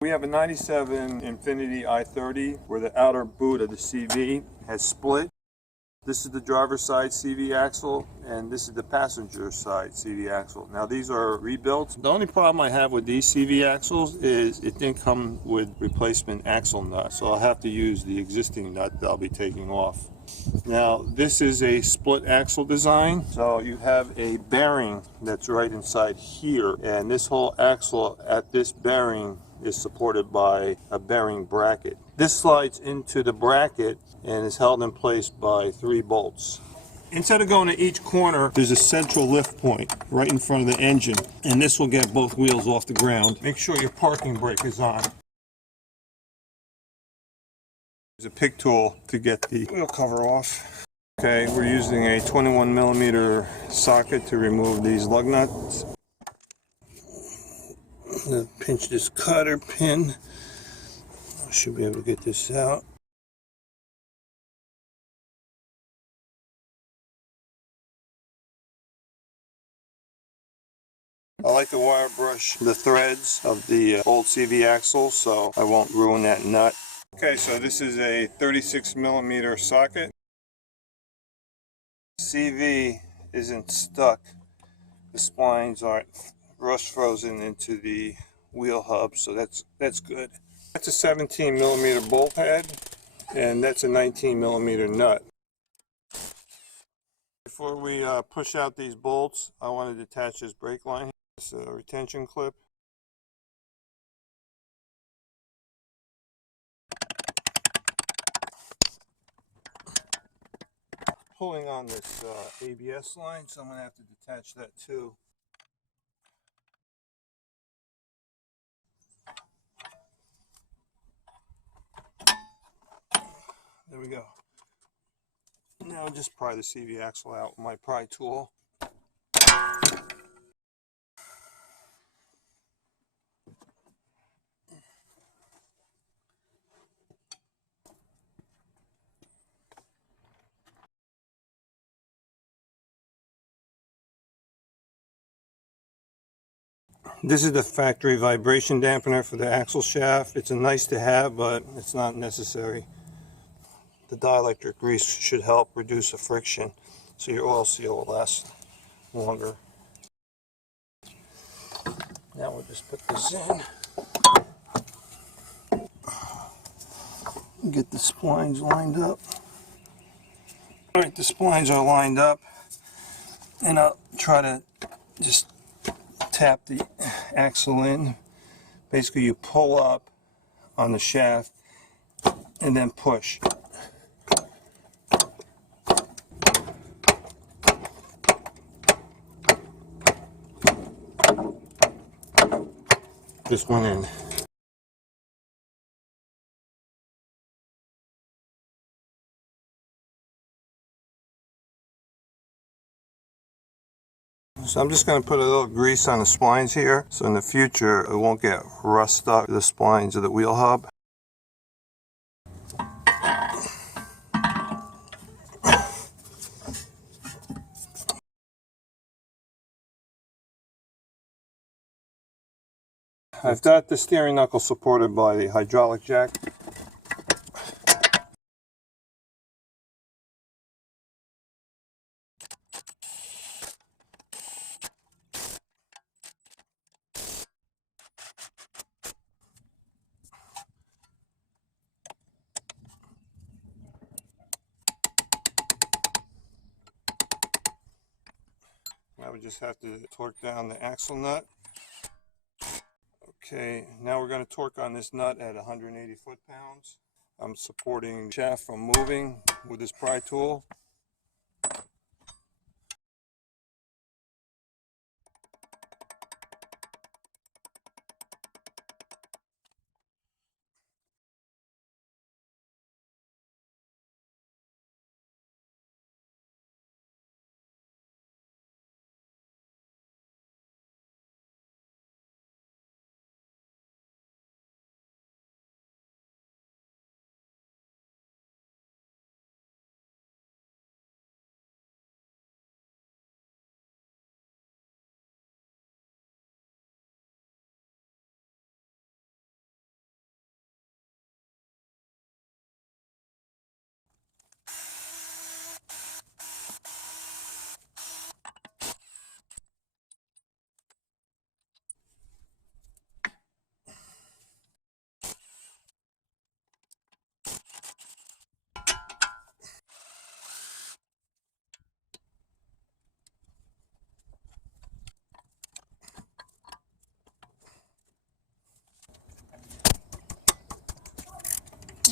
We have a 97 Infiniti I30 where the outer boot of the CV has split. This is the driver's side CV axle, and this is the passenger side CV axle. Now these are rebuilt. The only problem I have with these CV axles is it didn't come with replacement axle nut, so I'll have to use the existing nut that I'll be taking off. Now this is a split axle design, so you have a bearing that's right inside here, and this whole axle at this bearing is supported by a bearing bracket. This slides into the bracket and is held in place by 3 bolts. Instead of going to each corner, there's a central lift point right in front of the engine, and this will get both wheels off the ground. Make sure your parking brake is on. There's a pick tool to get the wheel cover off. Okay, we're using a 21mm socket to remove these lug nuts. I'm going to pinch this cotter pin. I should be able to get this out. I like to wire brush the threads of the old CV axle so I won't ruin that nut. Okay, so this is a 36mm socket. CV isn't stuck. The splines aren't rust frozen into the wheel hub, so that's good. That's a 17mm bolt head, and that's a 19mm nut. Before we push out these bolts, I want to detach this brake line. It's a retention clip. Pulling on this ABS line, so I'm going to have to detach that too. There we go. Now I'll just pry the CV axle out with my pry tool. This is the factory vibration dampener for the axle shaft. It's a nice to have, but it's not necessary. The dielectric grease should help reduce the friction, so your oil seal will last longer. Now we'll just put this in. Get the splines lined up. Alright, the splines are lined up, and I'll try to just tap the axle in. Basically you pull up on the shaft and then push. Just went in. So I'm just going to put a little grease on the splines here, so in the future it won't get rust stuck to the splines of the wheel hub. I've got the steering knuckle supported by the hydraulic jack. Now we just have to torque down the axle nut. Okay, now we're going to torque on this nut at 180 foot-pounds. I'm supporting the shaft from moving with this pry tool.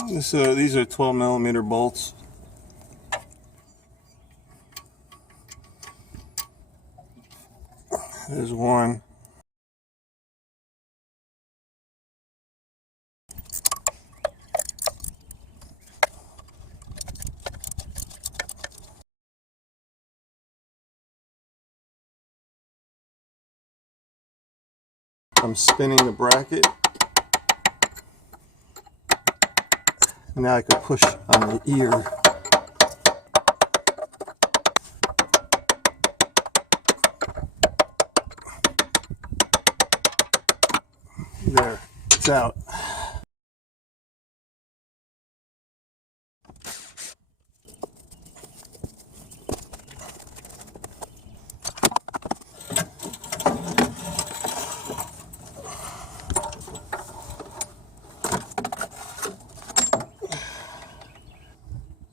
These are 12mm bolts. There's one. I'm spinning the bracket. Now I can push on the ear. There, it's out.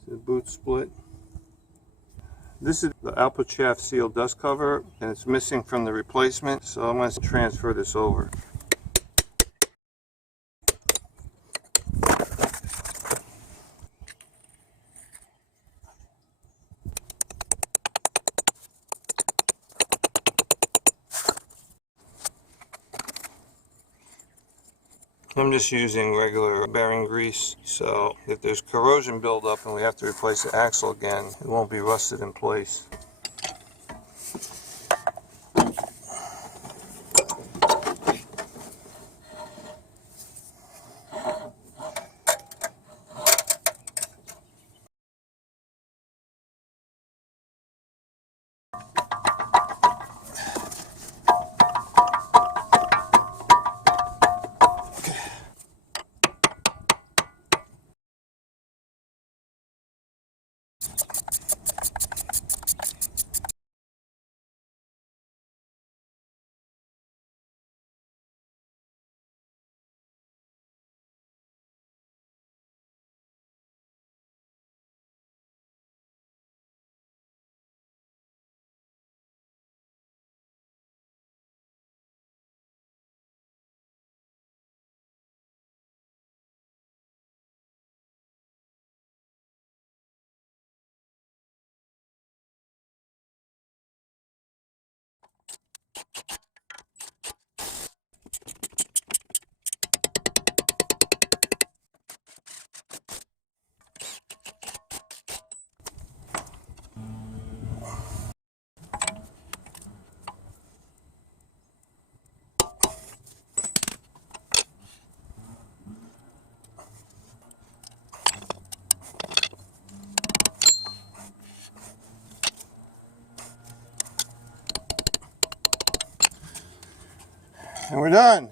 The boot split. This is the output shaft seal dust cover, and it's missing from the replacement, so I'm going to transfer this over. I'm just using regular bearing grease, so if there's corrosion buildup and we have to replace the axle again, it won't be rusted in place. And we're done.